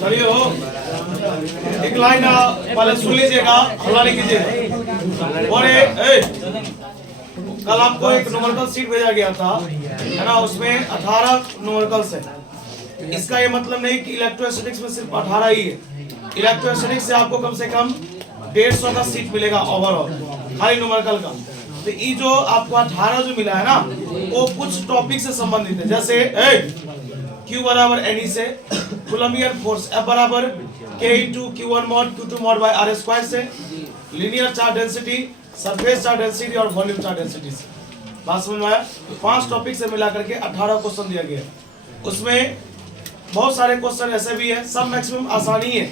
चलिए हो एक लाइन पहले सुन लीजिएगा, हल्ला नहीं कीजिएगा। और कल आपको एक न्यूमेरिकल सीट भेजा गया था, है ना, उसमें 18 न्यूमेरिकल्स है। इसका ये मतलब नहीं कि इलेक्ट्रोस्टैटिक्स में सिर्फ 18 ही है। इलेक्ट्रोस्टैटिक्स से आपको कम से कम 150 का सीट मिलेगा ओवरऑल, खाली न्यूमेरिकल का। तो ये जो आपको 18 जो मिला है ना, वो कुछ टॉपिक से संबंधित है। जैसे Q बराबर NE से, कूलम्बियन फोर्स F बराबर K into Q1 mod Q2 mod by R square से, linear charge density, surface charge density और वॉल्यूम चार्ज डेंसिटी से। बात समझ में आया? 5 टॉपिक से मिला करके 18 क्वेश्चन दिया गया। उसमें बहुत सारे क्वेश्चन ऐसे भी है, सब मैक्सिमम आसानी है।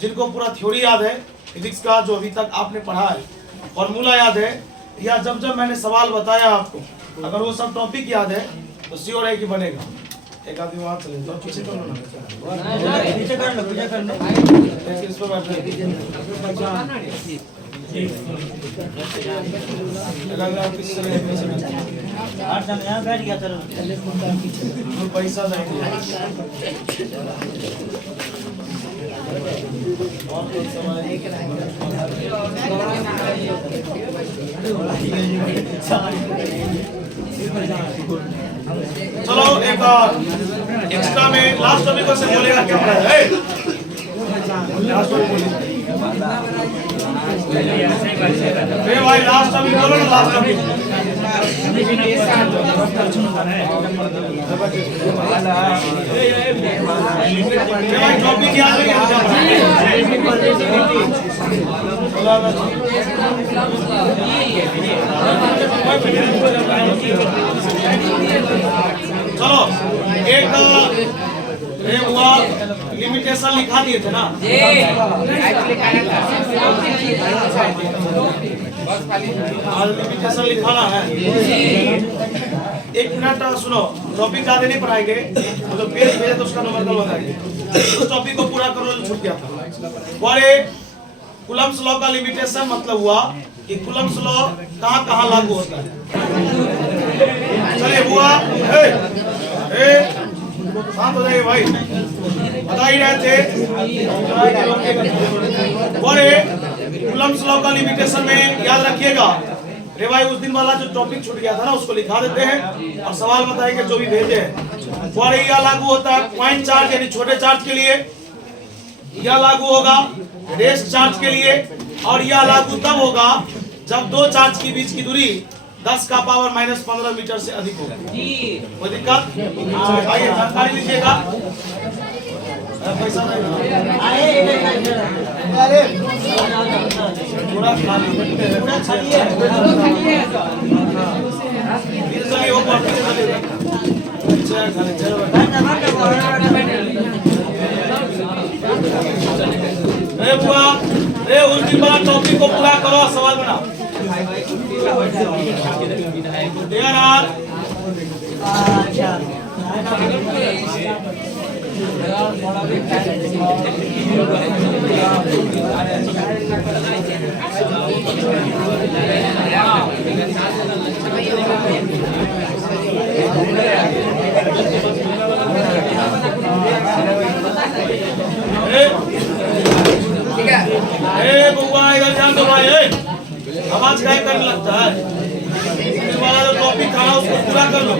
जिनको पूरा थ्योरी याद है फिजिक्स का, जो अभी तक आपने पढ़ा है, फॉर्मूला याद है, या जब जब मैंने सवाल बताया आपको, अगर वो सब टॉपिक याद है तो श्योर है कि बनेगा। एक आदमी वहां चले जाओ, पीछे तो ना पीछे कर लो, पीछे कर लो, इस पे बैठ बैठ गया चलो, पैसा नहीं चलो एक एक्स्ट्रा में लास्ट टॉपिक से बोलेगा क्या है? लास्ट टॉपिक भाई, लास्ट टॉपिक बोलो ना, लास्ट टॉपिक। भाई टॉपिक याद है? चलो एक ये हुआ, लिमिटेशन लिखा दिए थे ना, लिमिटेशन लिखाना है। 1 मिनट सुनो, टॉपिक ज्यादा नहीं पढ़ाएंगे, मतलब पेज भेजे तो उसका नंबर कल बताएंगे। उस टॉपिक को पूरा करो जो छूट गया था। और कूलम्ब्स लॉ का लिमिटेशन मतलब हुआ कि कूलम्ब्स लॉ कहाँ लागू होता है। चलिए हुआ, शांत हो जाइए भाई, बता ही रहे थे। और कूलम्ब्स लॉ का लिमिटेशन में याद रखिएगा, रे भाई उस दिन वाला जो टॉपिक छूट गया था ना, उसको लिखा देते हैं और सवाल बताएंगे जो भी भेजे हैं। और यह लागू होता है पॉइंट चार्ज यानी छोटे चार्ज के लिए, यह लागू होगा रेस्ट चार्ज के लिए, और यह लागू तब होगा जब दो चार्ज के बीच की दूरी 10 का पावर -15 मीटर से अधिक होगा। कोई दिक्कत? आइए जानकारी लीजिएगा। पैसा अरे पूरा खाली उस दिन वाला टॉपिक को पूरा करो, सवाल बना। इधर ध्यान दो भाई, आवाज क्या करने लगता है? तुम्हारा जो टॉपिक था उसको पूरा कर लो।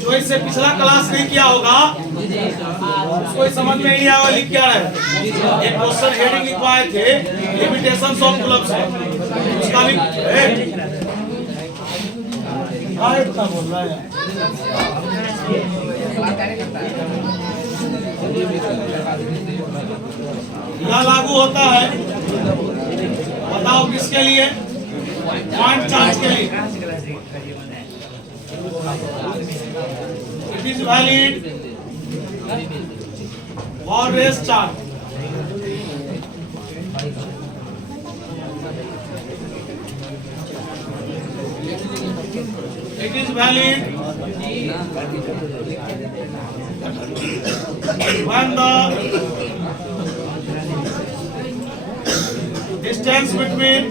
जो इससे पिछला क्लास नहीं किया होगा उसको समझ में नहीं आया लिख क्या है। एक क्वेश्चन हेडिंग लिखवाए थे, लिमिटेशंस ऑफ कूलम्ब्स, उसका भी बोल रहा है। यह लागू होता है, बताओ किसके लिए? पॉइंट चार्ज के लिए। It is valid for rest charge. It is valid when the distance between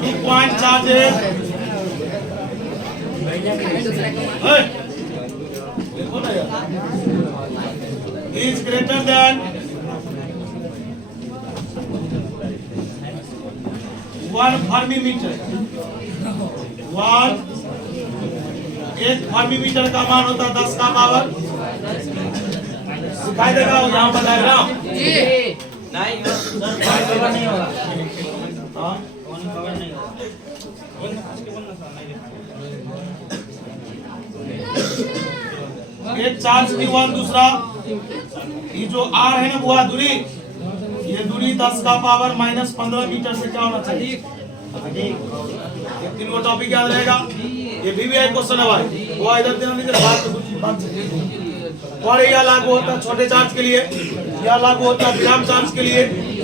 two point charges देखो ना यार, is greater than 1 fermi metre. 1 fermi metre का मान होता है 10 का पावर, दिखाई देगा यहाँ पर डायग्राम नहीं होगा। हाँ एक चार्ज Q1, दूसरा ये जो R है ना वो दूरी, ये दूरी 10 का पावर -15 मीटर से क्या होना चाहिए। ये तीनों टॉपिक याद रहेगा। ये VVI क्वेश्चन है भाई, वो इधर ध्यान दीजिए, बात और यह लागू होता है छोटे चार्ज के लिए, यह लागू होता है विराम चार्ज के लिए।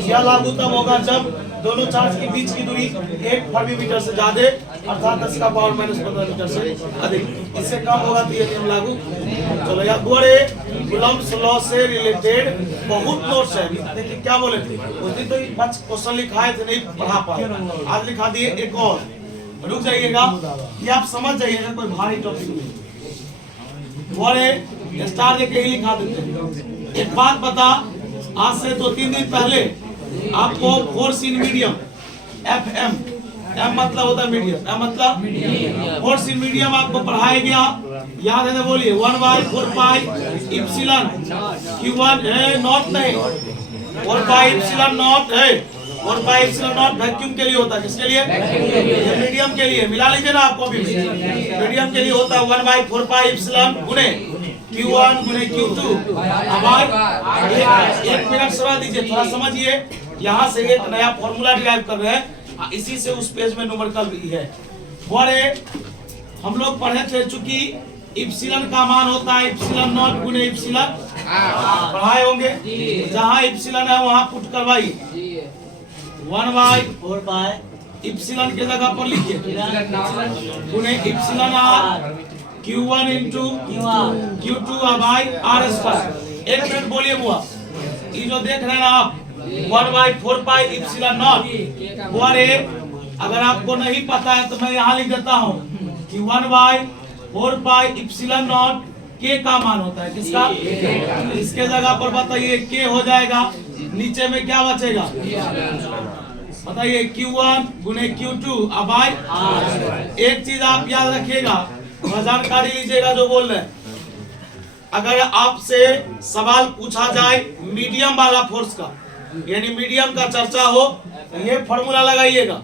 यह लागू तब होगा जब दोनों चार्ज के बीच की दूरी 1 फर्मी मीटर से ज्यादा अर्थात 10 का पावर -15 मीटर से अधिक, इससे कम होगा तो ये नियम लागू। चलो यार बड़े कूलम्ब्स लॉ से रिलेटेड बहुत नोट्स है। देखिए क्या बोले थे उस दिन, तो 5 क्वेश्चन लिखाए थे, नहीं पढ़ा पाए, आज लिखा दिए एक और। रुक जाइएगा, ये आप समझ जाइएगा, कोई भारी टॉपिक नहीं। बड़े स्टार देके ही लिखा देते हैं। एक बात बता, आज से 2-3 दिन पहले आपको force in medium FM, M मतलब होता है मीडियम, M मतलब फोर्स इन मीडियम आपको पढ़ाया गया, याद है ना, बोलिए 1/4 पाई इप्सिलॉन Q1 है, नॉट नहीं 4 पाई इप्सिलॉन नॉट है, 4 पाई इप्सिलॉन नॉट वैक्यूम के लिए होता है, किसके लिए, मीडियम के लिए। मिला लीजिए ना आपको भी, मीडियम के लिए होता है 1/4 पाई इप्सिलॉन गुने Q1 गुने Q2। अब एक मिनट समझ दीजिए, थोड़ा समझिए, यहाँ से एक नया फॉर्मूला डिराइव कर रहे हैं, इसी से उस पेज में न्यूमेरिकल भी है। बड़े हम लोग पढ़े थे, चूंकि इप्सिलॉन का मान होता है इप्सिलॉन नॉट गुने इप्सिलॉन, पढ़ाए होंगे, जहाँ इप्सिलॉन है वहाँ पुट करवाइए, 1/4 पाई इप्सिलॉन के जगह पर लिखिए गुने epsilon R Q1 into Q2 by R square. एक मिनट बोलिए बुआ, ये जो देख रहे हैं ना आप 1/4 पाई इप्सिलॉन नॉट, वो अगर आपको नहीं पता है तो मैं यहाँ लिख देता हूँ कि 1/4 पाई इप्सिलॉन नॉट के का मान होता है, किसका, इसके जगह पर बताइए के हो जाएगा, नीचे में क्या बचेगा बताइए Q1 गुने Q2 बाय R। एक चीज आप याद रखिएगा, जानकारी लीजिएगा जो बोल रहे हैं, अगर आपसे सवाल पूछा जाए मीडियम वाला फोर्स का, यानी मीडियम का चर्चा हो, ये फॉर्मूला लगाइएगा।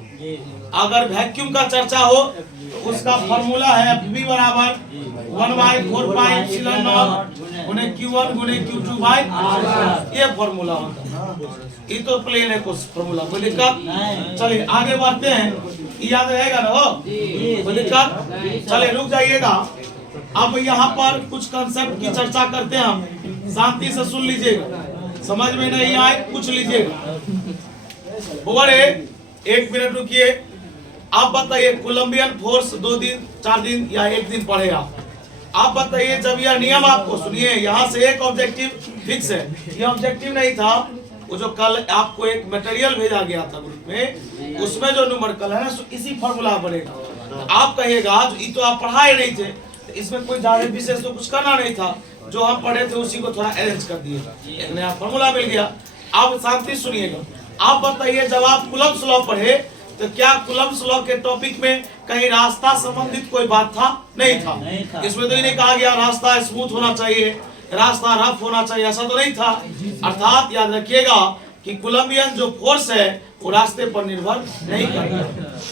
अगर वैक्यूम का चर्चा हो तो उसका फॉर्मूला है FV बराबर 1/4 पाई इप्सिलॉन नॉट गुने Q1 गुने Q2 बाय R, ये फॉर्मूला होता है। ये तो प्लेन है कुछ फॉर्मूला, कोई दिक्कत। चलिए आगे बढ़ते हैं, याद रहेगा ना, हो कोई दिक्कत। चलिए रुक जाइएगा, अब यहाँ पर कुछ कंसेप्ट की चर्चा करते हैं हम, शांति से सुन लीजिएगा, समझ में नहीं आए पूछ लीजिएगा। एक मिनट रुकिए, आप बताइए कोलंबियन फोर्स 2 दिन 4 दिन या 1 दिन पढ़ेगा। आप बताइए, जब यह नियम आपको सुनिए, यहाँ से एक ऑब्जेक्टिव फिक्स है, ये ऑब्जेक्टिव नहीं था, वो जो कल आपको एक मटेरियल भेजा गया था ग्रुप में, उसमें जो न्यूमेरिकल है ना इसी फॉर्मूला बनेगा। तो आप कहिएगा ये तो आप पढ़ाए नहीं थे, तो इसमें कोई ज्यादा विशेष तो कुछ करना नहीं था, जो हम पढ़े थे उसी को थोड़ा अरेंज कर दिए, एक नया फॉर्मूला मिल गया। आप शांति सुनिएगा, आप बताइए जब आप कूलम्ब्स लॉ पढ़े तो क्या कूलम्ब्स लॉ के टॉपिक में कहीं रास्ता संबंधित कोई बात था? नहीं था। इसमें तो ये नहीं कहा गया रास्ता स्मूथ होना चाहिए, रास्ता रफ होना चाहिए, ऐसा तो नहीं था। अर्थात याद रखिएगा कि कोलंबियन जो फोर्स है वो रास्ते पर निर्भर नहीं करता।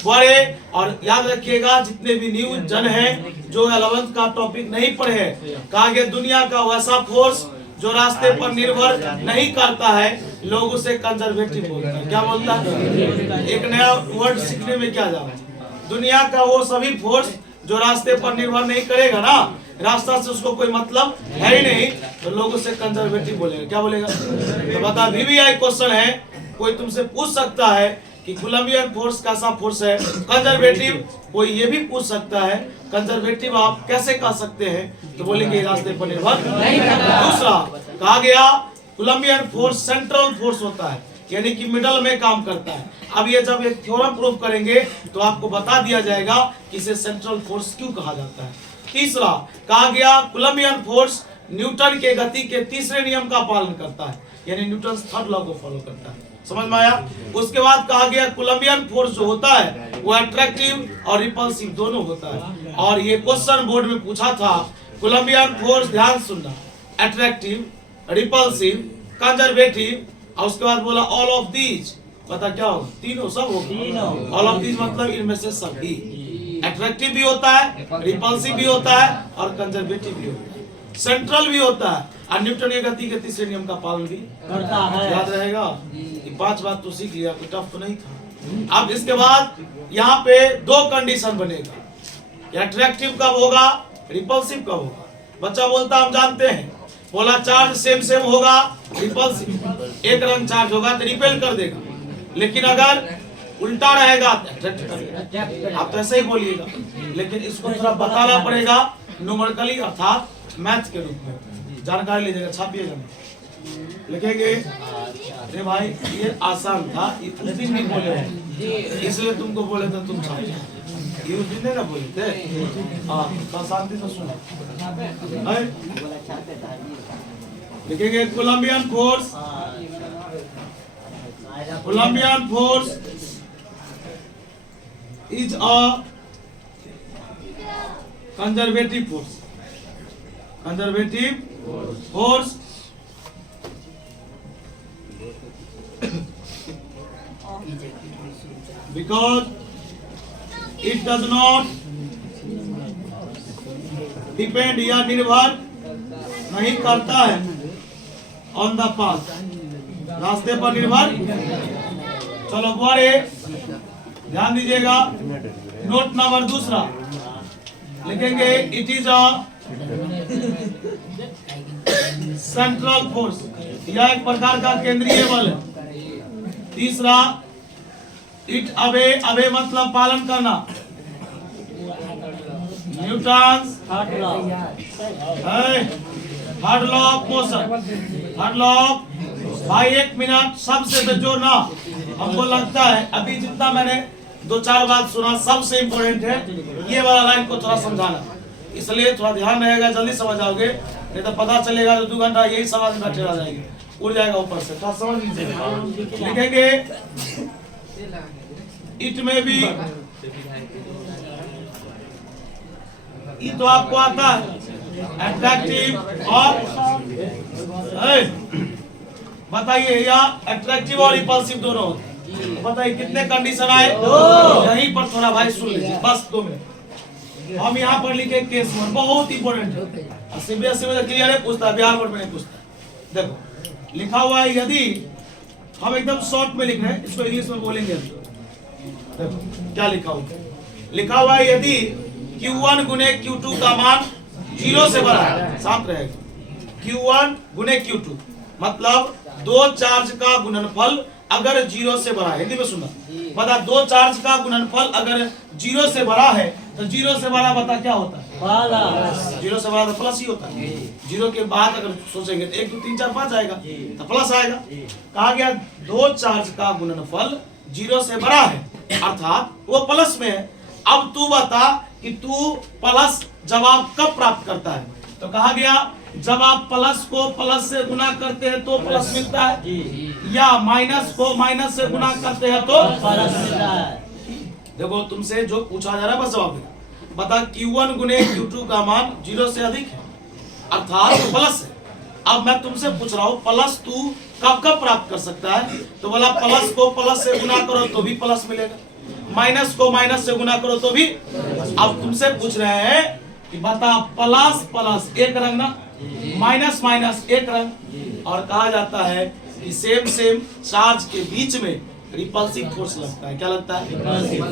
बड़े और याद रखिएगा, जितने भी न्यू जन हैं जो 11th का टॉपिक नहीं पढ़े हैं, कहा गया दुनिया का वैसा फोर्स जो रास्ते पर निर्भर नहीं करता है, लोग उसे कंजर्वेटिव बोलते हैं। क्या बोलता है? एक नया वर्ड सीखने में क्या जाना। दुनिया का वो सभी फोर्स जो रास्ते पर निर्भर नहीं करेगा ना, रास्ता से उसको कोई मतलब है ही नहीं, तो लोग उसे कंजर्वेटिव बोलेगा। क्या बोलेगा? तो बता, VVI क्वेश्चन है, कोई तुमसे पूछ सकता है कि कोलंबियन फोर्स कैसा फोर्स है, कंजर्वेटिव। कोई ये भी पूछ सकता है कंजर्वेटिव आप कैसे कह सकते हैं, तो बोलेंगे रास्ते पर निर्भर नहीं करता। दूसरा कहा गया कोलंबियन फोर्स सेंट्रल फोर्स होता है, यानी कि मिडल में काम करता है। अब ये जब एक थ्योरम प्रूव करेंगे तो आपको बता दिया जाएगा कि इसे सेंट्रल फोर्स क्यों कहा जाता है। तीसरा कहा गया कोलंबियन फोर्स न्यूटन के गति के तीसरे नियम का पालन करता है, यानी न्यूटन थर्ड लॉ को फॉलो करता है। समझ में आया? उसके बाद कहा गया कोलंबियन फोर्स जो होता है वो अट्रैक्टिव और रिपल्सिव दोनों होता है। और ये क्वेश्चन बोर्ड में पूछा था, कोलंबियन फोर्स, ध्यान सुनना, अट्रैक्टिव, रिपल्सिव, कंजर्वेटिव, और उसके बाद बोला ऑल ऑफ दीज। पता क्या होगा? तीनों, सब होगा। ऑल ऑफ दीज मतलब इनमें से सभी। अट्रैक्टिव भी होता है, रिपल्सिव भी होता है और कंजर्वेटिव भी होता है, सेंट्रल भी होता है, और न्यूटन की गति के तीसरे नियम का पालन भी करता है। याद रहेगा? ये 5 बात तो सीख लिया, कोई टफ तो नहीं था। अब इसके बाद यहाँ पे 2 कंडीशन बनेगा, अट्रैक्टिव कब होगा, रिपल्सिव कब होगा। बच्चा बोलता हम जानते हैं, बोला चार्ज सेम सेम होगा, रिपल्सिव, एक रंग चार्ज होगा तो रिपेल कर देगा, लेकिन अगर उल्टा रहेगा तो अट्रैक्ट करेगा। आप तो ऐसे ही बोलिएगा, लेकिन इसको थोड़ा बताना पड़ेगा न्यूमेरिकली, अर्थात मैथ के रूप में। जानकारी लीजिएगा, छापिएगा, लिखेंगे। अरे भाई ये आसान था, इतने दिन नहीं बोले, इसलिए तुमको बोले थे तुम छाप, ये उस दिन नहीं ना बोले थे। हाँ, शांति से सुनो। लिखेंगे Coulombian force, Coulombian force is a conservative force, conservative force because it does not depend या निर्भर नहीं करता है on the path, रास्ते पर निर्भर। चलो बड़े ध्यान दीजिएगा, नोट नंबर दूसरा लिखेंगे, it is a central force, यह एक प्रकार का केंद्रीय बल है। तीसरा, इट अबे, अबे मतलब पालन करना, Newton's third law of motion, third law of. भाई 1 मिनट सबसे बेजोड़ना, हमको लगता है अभी जितना मैंने 2-4 बात सुना सबसे इम्पोर्टेंट है ये वाला लाइन को थोड़ा समझाना, इसलिए थोड़ा ध्यान रहेगा, जल्दी समझ आओगे, नहीं तो पता चलेगा तो 2 घंटा यही समाज में बैठे रह जाएंगे, उड़ जाएगा ऊपर से। थोड़ा समझ लीजिए, लिखेंगे इट में भी, ये तो आपको आता है, अट्रैक्टिव और बताइए, या अट्रैक्टिव और रिपल्सिव दोनों होते हैं। बताइए कितने कंडीशन आए? यहीं पर थोड़ा भाई सुन लीजिए, बस 2 मिनट। हम यहाँ पर लिखे केस 1, बहुत इंपॉर्टेंट है, सीबीएसई में क्लियर है, पूछता है, बिहार बोर्ड में नहीं पूछता। देखो लिखा हुआ है, यदि हम एकदम शॉर्ट में लिख रहे हैं, इसको इंग्लिश में बोलेंगे। देखो क्या लिखा हुआ है, लिखा हुआ है यदि Q1 गुने Q2 का मान 0 से बड़ा है, शांत रहेगा, Q1 गुने Q2 मतलब 2 चार्ज का गुणनफल अगर 0 से बड़ा है, हिंदी में सुना, बता 2 चार्ज का गुणनफल अगर 0 से बड़ा है तो 0 से बड़ा बता क्या होता है? 0 से बड़ा तो प्लस ही होता है। 0 के बाद अगर सोचेंगे तो 1 2 3 4 5 आएगा तो प्लस आएगा। कहा गया 2 चार्ज का गुणनफल 0 से बड़ा है, अर्थात वो प्लस में है। अब तू बता कि तू प्लस जवाब कब प्राप्त करता है? तो कहा गया जब आप प्लस को प्लस से गुना करते हैं तो प्लस मिलता है, या माइनस को माइनस से गुना करते हैं तो प्लस मिलता है। देखो तुमसे जो पूछा जा रहा है बस जवाब देना। बता Q1 गुने Q2 का मान 0 से अधिक है, अर्थात प्लस है। अब मैं तुमसे पूछ रहा हूँ प्लस तू कब कब प्राप्त कर सकता है? तो बोला प्लस को प्लस से गुना करो तो भी प्लस मिलेगा, माइनस को माइनस से गुना करो तो भी। अब तुमसे पूछ रहे हैं कि बता प्लस प्लस एक रंग ना, माइनस माइनस एक रंग, और कहा जाता है कि सेम सेम चार्ज के बीच में रिपल्सिव फोर्स लगता है। क्या लगता है?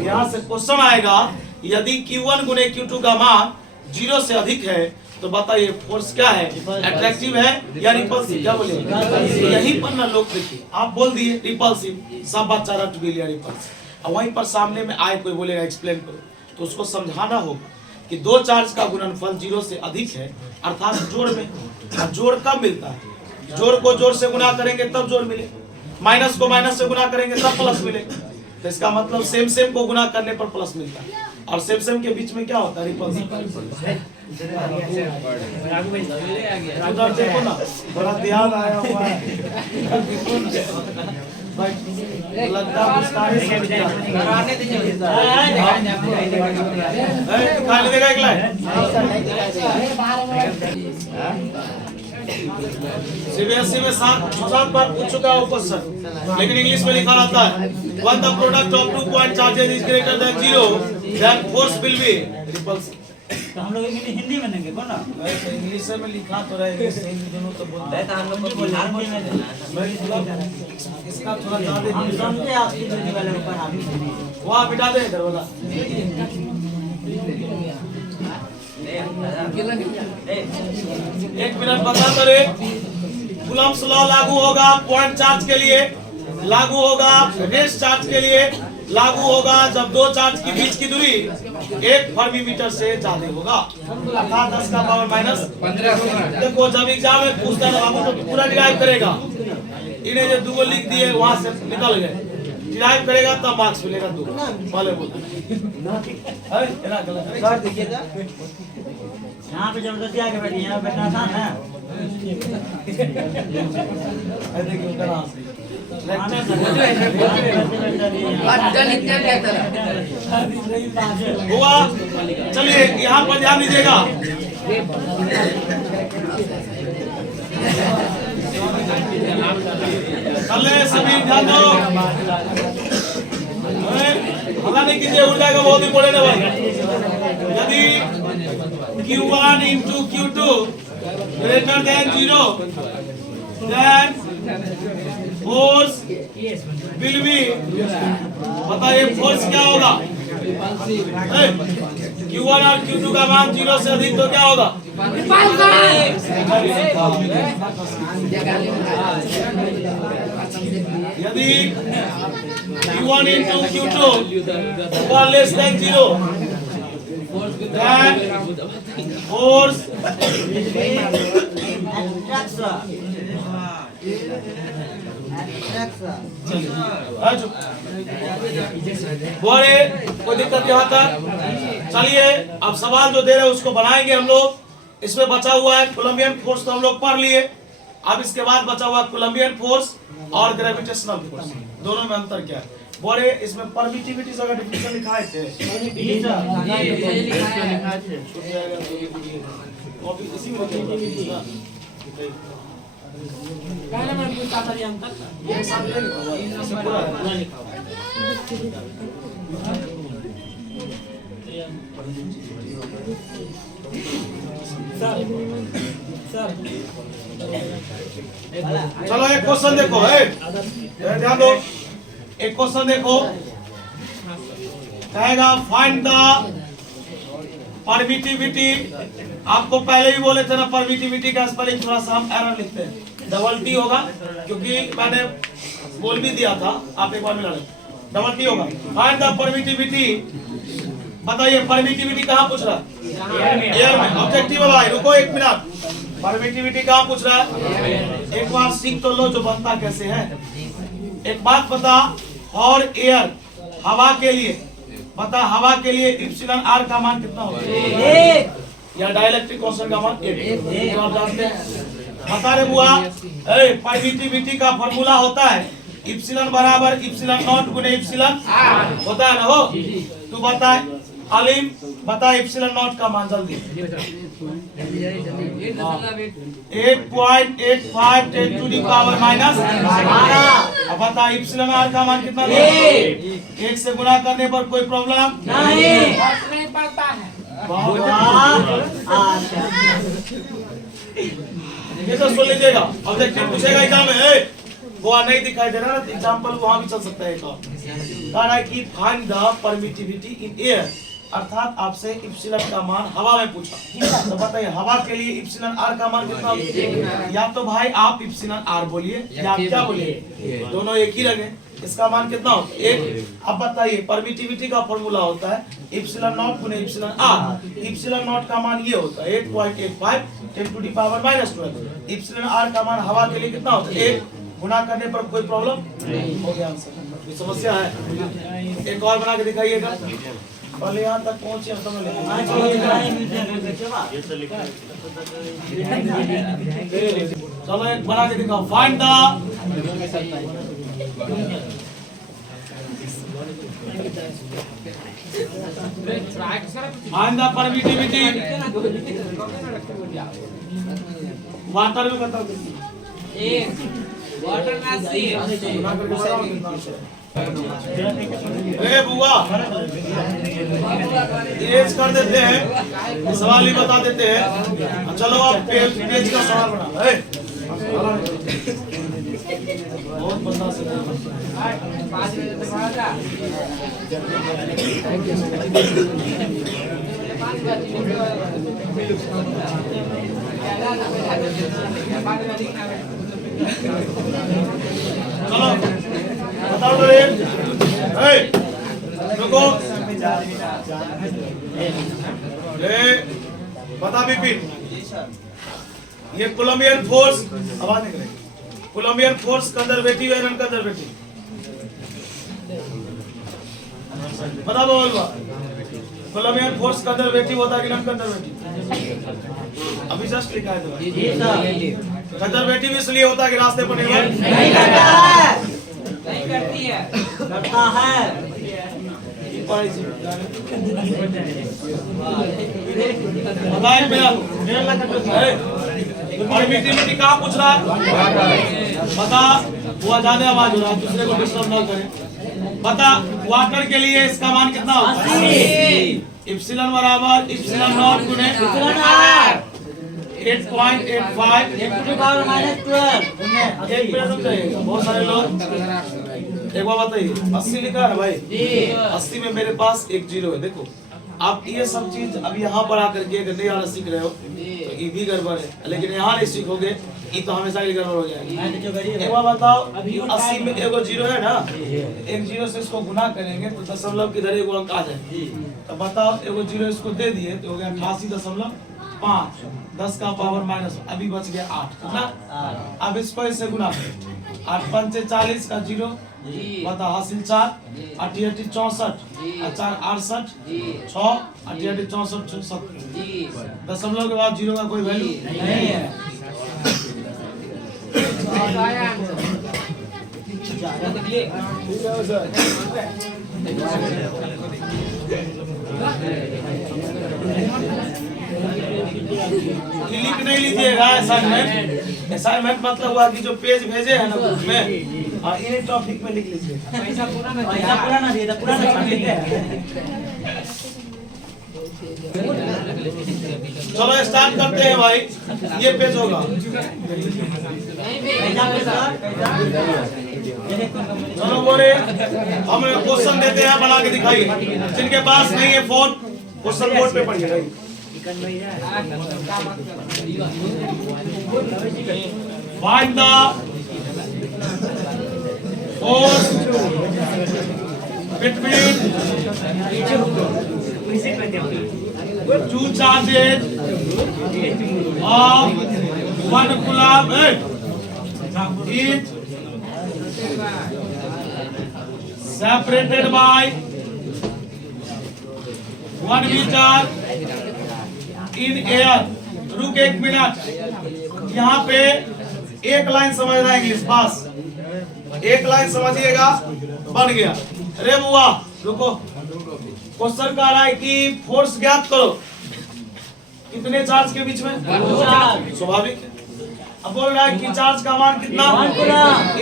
यहाँ से क्वेश्चन आएगा यदि Q1 गुने Q2 का मान 0 से अधिक है तो बताइए फोर्स क्या है? अट्रैक्टिव है या रिपल्सिव? क्या बोले? यहीं पर ना लोग देखिए, आप बोल दिए रिपल्सिव, सब बच्चा रट भी लिया रिपल्सिव। और वहीं पर सामने में आए कोई बोलेगा एक्सप्लेन करो, तो उसको समझाना होगा कि 2 चार्ज का गुणनफल 0 से अधिक है, अर्थात जोड़ में। जोड़ कब मिलता है? जोड़ को जोड़ से गुना करेंगे तब जोड़ मिले, माइनस को माइनस से गुना करेंगे तब प्लस मिलेगा। तो इसका मतलब सेम सेम को गुना करने पर प्लस मिलता है, और सेम सेम के बीच में क्या होता है? रिपल्सिव। उधर देखो ना, बड़ा ध्यान आया हुआ है। लगता है विस्तार से खाली देगा एक लाइन। सीबीएसई में 7 बार पूछ चुका है क्वेश्चन, लेकिन इंग्लिश में लिखा रहता है when the product of 2 point charges is greater than 0 then force will be repulsive। तो हम लोग हिंदी में देंगे कौन ना? इंग्लिश में लिखा तो रहा है, हिंदी दोनों तो बोलते हैं। हम लोग को बोलना में इसका थोड़ा ज्यादा हम समझे आपकी दूसरी वाले ऊपर आप वहाँ बिठा दे इधर वाला। एक मिनट बता तो रे, कूलम्ब्स लॉ लागू होगा पॉइंट चार्ज के लिए, लागू होगा रेस्ट चार्ज के लिए, लागू होगा जब दो चार्ज के बीच की दूरी 1 फर्मी मीटर से ज्यादा होगा, अर्थात 10 का पावर माइनस 15। देखो जब एग्जाम में पूछता है बाबू तो पूरा डिराइव करेगा, इन्हें जो 2 लिख दिए वहां से निकल गए, डिराइव करेगा तब मार्क्स मिलेगा 2 वाले बोल। यहाँ पे जबरदस्ती आके बैठी यहाँ बैठना आसान है। हुआ, चलिए यहाँ पर ध्यान दीजिएगा। चले सभी ध्यान दो, हल्ला नहीं कीजिए, उड़ जाएगा बहुत इंपॉर्टेंट है भाई। यदि Q1 into Q2 greater than 0 then force will be, बताइए फोर्स क्या होगा? Q1 और Q2 का मान 0 से अधिक तो क्या होगा? यदि Q1 into Q2 or less than 0 then force बोले कोई दिक्कत यहाँ तक। चलिए अब सवाल जो दे रहे हैं उसको बनाएंगे हम लोग। इसमें बचा हुआ है कोलंबियन फोर्स, तो हम लोग पढ़ लिए। अब इसके बाद बचा हुआ कोलंबियन फोर्स और ग्रेविटेशनल फोर्स, दोनों में अंतर क्या है? बोले इसमें परमिटिविटी का डेफिनेशन लिखा है थे, चलो एक क्वेश्चन देखो, ध्यान दो, एक क्वेश्चन देखो, कहेगा फाइंड द परमिटिविटी। आपको पहले ही बोले थे ना परमिटिविटी का स्पेलिंग थोड़ा सा हम एरर लिखते हैं, डबल टी होगा, क्योंकि मैंने बोल भी दिया था, आप एक बार मिला लें, डबल टी होगा। फाइंड द परमिटिविटी, बताइए परमिटिविटी कहाँ पूछ रहा है? एयर में। ऑब्जेक्टिव भाई रुको एक मिनट, परमिटिविटी कहाँ पूछ रहा है? एक बार सीख तो लो जो बनता कैसे है। एक बात बता, और एयर हवा के लिए बता, हवा के लिए इप्सिलॉन आर का मान कितना होगा? 1 या डाइलेक्ट्रिक कांस्टेंट का मान 1 आप जानते हैं। बता रे बुआ, परमिटिविटी का फॉर्मूला होता है इप्सिलॉन बराबर इप्सिलॉन नॉट गुने इप्सिलॉन होता है ना हो। तू बता अलीम, बता इप्सिलॉन नॉट का मान जल्दी। 8.85 10 टू दी पावर माइनस 12। अब बता इप्सिलॉन आर का मान कितना? 1 से गुणा करने पर कोई प्रॉब्लम नहीं पड़ता है। ये तो सुन लीजिएगा, ऑब्जेक्टिव पूछेगा एग्जाम में, वो नहीं दिखाई दे रहा ना, एग्जांपल वहां भी चल सकता है। कह रहा है कि find the permittivity in air, अर्थात आपसे इप्सिलॉन का मान हवा में पूछा, तो बताइए हवा के लिए इप्सिलॉन आर का मान कितना? या तो भाई आप इप्सिलॉन आर बोलिए या आप क्या बोलिए, दोनों एक ही रहे, इसका मान कितना होता है? 1। अब बताइए परमिटिविटी का फॉर्मूला होता है इप्सिलॉन नॉट गुने इप्सिलॉन आर। इप्सिलॉन नॉट का मान ये होता है 8.85 10 to the power minus 12। Epsilon R का मान हवा के लिए कितना होता है? 1 गुना करने पर कोई प्रॉब्लम हो गया आंसर। समस्या है, एक और बना के दिखाइएगा। पहले यहाँ तक पहुँचे तो मैं लिखूंगा। आज ये गाय म्यूजियम में चला चलो एक बना के दिखाओ। फाइंड द परमिटिविटी वाटर में बताओ एक वाटर नासी अरे बुआ एज कर देते हैं, सवाल ही बता देते हैं। चलो आप पेज का सवाल बना। बहुत बंदा से चलो बताओ तो रुको बता बिपिन, ये कोलंबियन फोर्स आवाज निकले, कोलंबियन फोर्स कंजर्वेटिव है नॉन कंजर्वेटिव? बता बोलवा कोलंबियन फोर्स कंजर्वेटिव होता है कि नॉन कंजर्वेटिव? अभी जस्ट लिखा है तो कंजर्वेटिव इसलिए होता है कि रास्ते पर निर्भर नहीं करता है, नहीं करती है, करता है। बताइए परमिटिविटी कहाँ पूछ रहा है? बता वो ज्यादा आवाज हो रहा है, दूसरे को डिस्टर्ब न करें। बता वाटर के लिए इसका मान कितना होता है? इप्सिलॉन बराबर इप्सिलॉन नॉट गुने 8.85 एक मिनट रुक जाइएगा। बहुत सारे लोग एक बार बताइए 80 लिखा है भाई, 80 में मेरे पास एक जीरो है। देखो आप ये सब चीज अब यहाँ पर आकर के अगर नहीं आना सीख रहे हो तो ये भी गड़बड़ है, लेकिन यहाँ नहीं सीखोगे ये तो हमेशा के लिए गड़बड़ हो जाएगी। एक बार बताओ 80 में एगो जीरो है ना, एक जीरो से इसको गुना करेंगे तो दशमलव किधर एगो अंक आ जाए। तो बताओ एगो जीरो इसको दे दिए तो हो गया 88.5, 10 का पावर माइनस, अभी बच गया 8 ना। अब इसको इससे गुना करें, 8 पंचे 40 का जीरो बता हासिल 4, 8 64, 4 68, 6 8 64 70। दशमलव के बाद जीरो का कोई वैल्यू नहीं है। क्लिक नहीं लीजिएगा असाइनमेंट। असाइनमेंट मतलब हुआ कि जो पेज भेजे हैं ना ग्रुप में और इन्हीं टॉपिक में लिख लीजिए। पैसा पूरा ना दिए तो पूरा ना छाप देंगे। चलो स्टार्ट करते हैं भाई, ये पेज होगा। चलो बोले हम क्वेश्चन देते हैं, बना के दिखाइए। जिनके पास नहीं है फोन क्वेश्चन बोर्ड पे पढ़िए। Find the force between two charges of 1 coulomb each separated by 1 meter in air। रुक एक मिनट, यहाँ पे एक लाइन समझना इंग्लिश पास, एक लाइन समझिएगा बन गया। अरे बुआ रुको, क्वेश्चन कह रहा है कि फोर्स ज्ञात करो कितने चार्ज के बीच में, स्वाभाविक है। अब बोल रहा है कि चार्ज का मान कितना,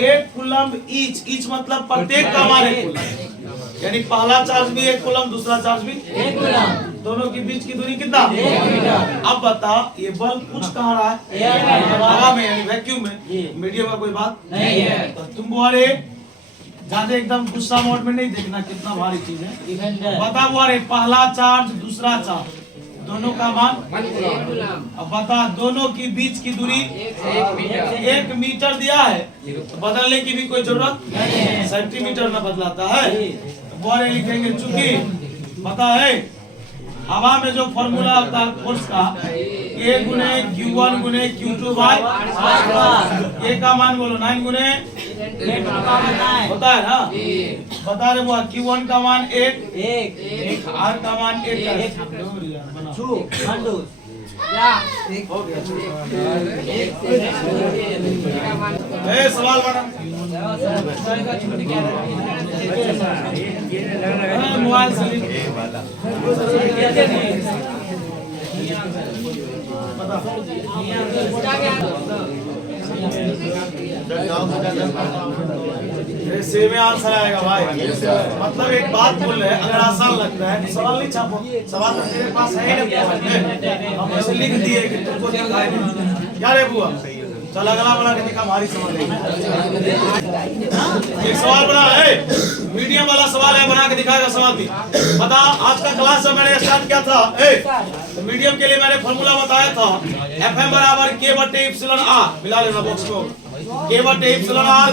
1 कूलम्ब ईच। ईच मतलब प्रत्येक का मान 1 कूलम्ब, यानी पहला चार्ज भी 1 कूलम्ब, दूसरा चार्ज भी 1 कूलम्ब, दोनों के बीच की दूरी कितना 1 मीटर। अब बता ये बल्ब कुछ कहाँ रहा है, हवा में यानी वैक्यूम में, मीडियम का कोई बात नहीं है। तो तुम बोले ज्यादा एकदम गुस्सा मोड में नहीं देखना कितना भारी चीज है। बता बोले पहला चार्ज दूसरा चार्ज दोनों का मान 1 अब बता दोनों की बीच की दूरी 1 मीटर दिया है, तो बदलने की भी कोई जरूरत नहीं है, सेंटीमीटर में बदलाता है। बोले लिखेंगे चूंकि बता है हवा में जो फॉर्मूला होता है फोर्स का, A गुने Q1 गुने Q2 बाय, A का मान बोलो 9 गुने ये पापा बताए होता है ना? बता रहे बुआ Q1 का मान 8, एक R का मान 8 का टू मंडू सवाल बना मोबाइल से से में आंसर आएगा भाई। मतलब एक बात बोल रहे हैं, अगर आसान लगता है तो सवाल नहीं छापो, सवाल तो तेरे पास है ही नहीं, हम ऐसे लिख दिए कि तुमको दिखाई नहीं। क्या रे बुआ, चल अगला बना के दिखा, हमारी समझ एक सवाल बना है, मीडियम वाला सवाल है, बना के दिखाएगा सवाल भी। बता, आज का क्लास जब मैंने स्टार्ट किया था तो मीडियम के लिए मैंने फॉर्मूला बताया था, FM बराबर K/εr, मिला लेना बॉक्स में, K/εr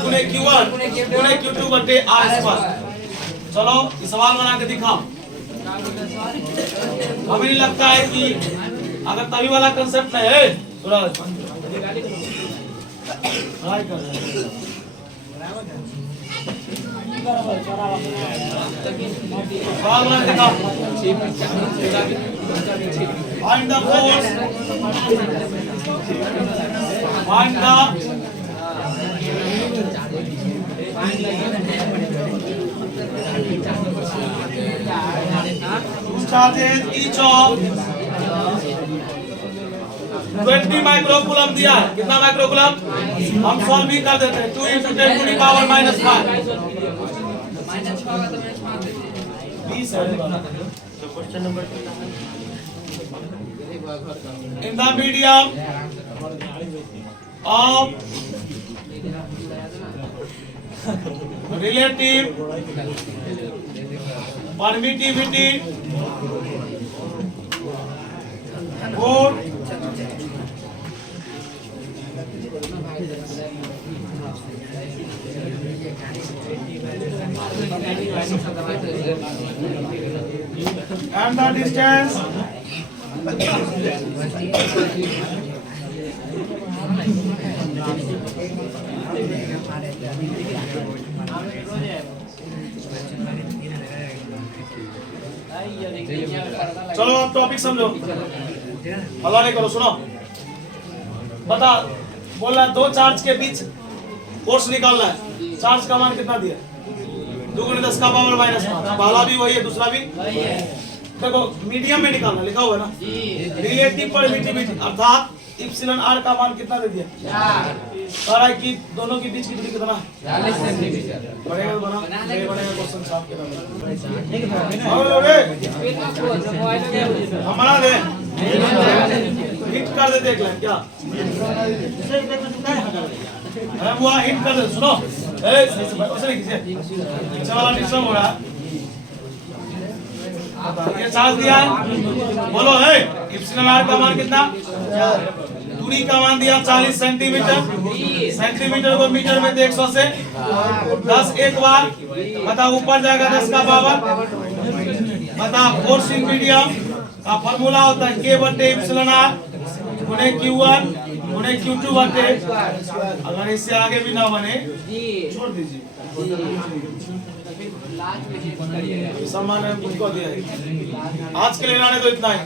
गुने Q1 गुने Q2/r²। चलो ये सवाल बना के दिखा। हमें नहीं लगता है कि अगर तभी वाला कंसेप्ट नहीं है, find the force, find the charges each of 20 microcoulomb दिया है। कितना माइक्रोकूलम? हम सॉल्व भी कर देते हैं। 2 × 10⁻⁵ 20 in the medium of relative permittivity or and the distance चलो आप टॉपिक समझो, हल्ला नहीं करो, सुनो। बता, बोला दो चार्ज के बीच फोर्स निकालना है, चार्ज का मान कितना दिया? 2 × 10⁻⁻⁵ पहला भी वही है, दूसरा भी देखो, मीडियम में निकालना, लिखा हुआ है ना, रिलेटिव परमिटिविटी अर्थात εr का मान कितना दे दिया? कह रहा है कि दोनों के बीच की दूरी कितना? 40 सेंटीमीटर। बढ़ेगा तो बना, ये बढ़ेगा क्वेश्चन साफ के नाम। हम बना दे, हिट कर देते एक लाइन, क्या वो हिट कर दे, सुनो, ऐसे नहीं किसी वाला डिस्टर्ब हो रहा है। ये चार्ज दिया है, बोलो है εr का मान कितना? दूरी का मान दिया 40 सेंटीमीटर, सेंटीमीटर को मीटर में 100 से 10 एक बार, बता ऊपर जाएगा 10 का पावर, बता फोर्स इन मीडियम का फॉर्मूला होता है K/εr गुने Q1 गुने Q2/, अगर इससे आगे भी ना बने छोड़ दीजिए, सम्मान मुझको दिया। आज के लिए लाने तो इतना ही।